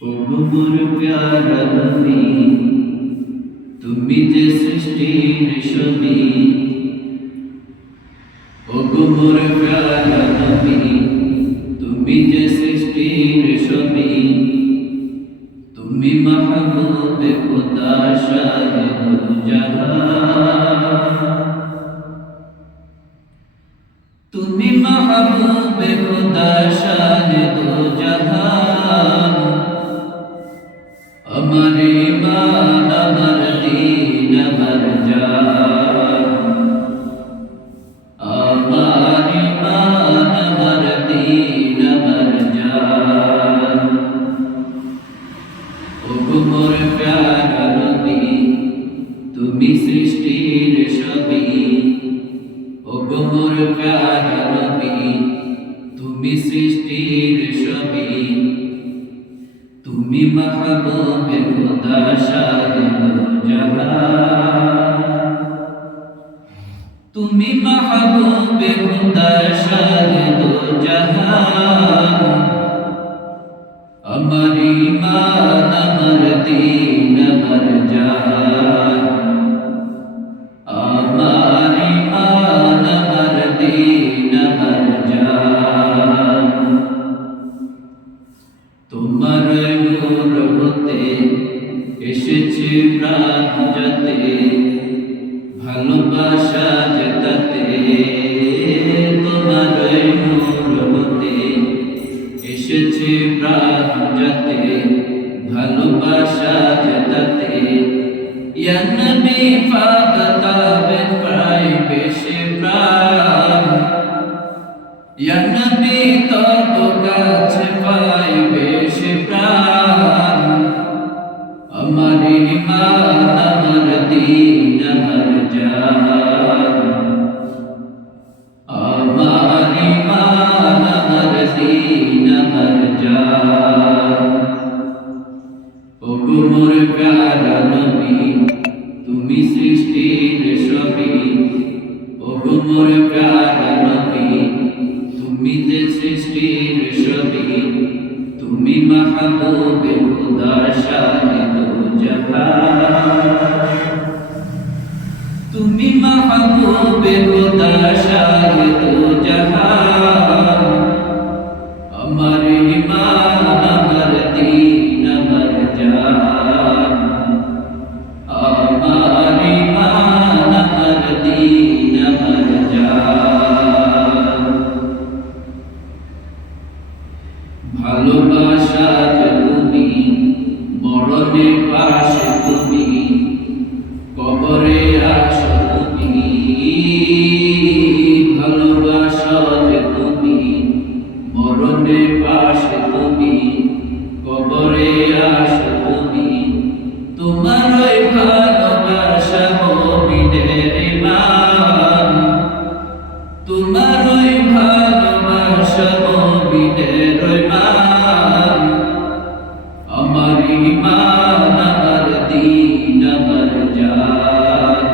মোর প্যারা নবী, তুমি যে সৃষ্টির ছবি। ওগো মোর প্যারা নবী, তুমি যে সৃষ্টির ছবি। তুমি মাহবুবে খোদা শাহে দো জাহান। তুমি মাহবুবে খোদা শাহে দো জাহান। আমার ঈমান আমার দীন আমার জান। আমার ঈমান আমার দীন আমার জান। ওগো মোর প্যারা নবী, তুমি সৃষ্টির ছবি। ওগো মোর প্যারা নবী, তুমি সৃষ্টির ছবি। তুমি মাহবুবে খোদা শাহে দো জাহান। তুমি মাহবুবে খোদা শাহে দো জাহান। আমার ঈমান আমার দীন আমার জান। আমার ঈমান আমার দীন আমার জান। তোমার নূর হতে এসেছে প্রাণ যাতে, ভালোবাসা জেতাতে। তোমার নূর হতে এসেছে প্রাণ যাতে, ভালোবাসা জেতাতে। ইয়া নবী পাক তাবে প্রায় বেশে প্রাণ। ইয়া নবী তব কাছে পাই বেশে প্রাণ। আমার ঈমান আমার দীন আমার জান। আমার ঈমান আমার দীন আমার জান। ওগো মোর প্যারা নবী, তুমি সৃষ্টির ছবি। ওগো মোর প্যারা নবী, তুমি যে সৃষ্টির ছবি। তুমি মাহবুবে খোদা শাহে দো জাহান। তুমি মাহবুবে খোদা শাহে দো জাহান। আমার ঈমান আমার দীন আমার জান। আমার ঈমান আমার দীন আমার জান। ভালোবাসা তুমি মরণে পাশে তুমি, কবরে আসো তুমি। ভালোবাসা তুমি মরণে পাশে তুমি, কবরে আসো তুমি। তোমার ওই ভালোবাসা মুমিনের ঈমান। তোমার ওই ভালোবাসা মুমিনের ঈমান। আমার ঈমান আমার দীন আমার জান।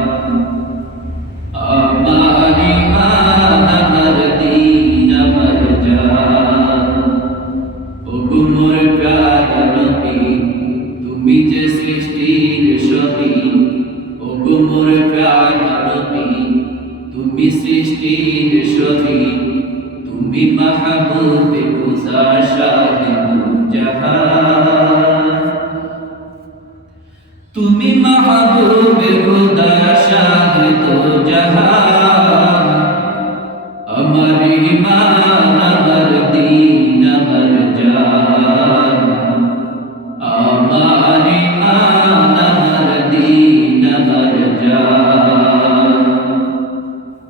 আমার ঈমান আমার দীন আমার জান। ওগো মোর প্যারা নবী, তুমি যে সৃষ্টির ছবি। ওগো মোর প্যারা নবী, তুমি সৃষ্টির ছবি। তুমি মাহবুবে খোদা শাহে দো জাহান। তুমি মাহবুবে খোদা শাহে দো জাহান। আমার ঈমান আমার দীন আমার জান। আমার ঈমান আমার দীন আমার জান।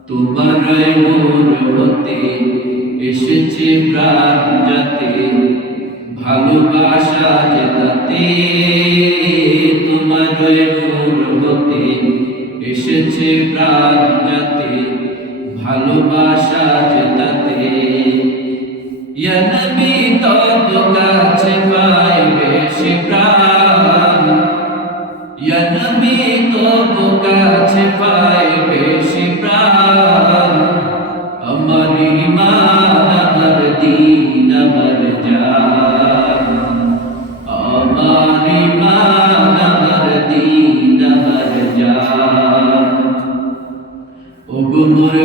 তোমার নূর হতে এসেছে প্রাণ যাতে, ভালোবাসা জেতাতে। তোমার নূর হতে এসেছে প্রাণ যাতে, ভালোবাসা জেতাতে। ইয়া নবী তব কাছে পাই বেশে প্রাণ। ইয়া নবী তব কাছে পাই বেশে প্রাণ। আমার ঈমান আমার দীন আমার জান। ইমান আমার দ্বীন আমার জান। ওগো মোর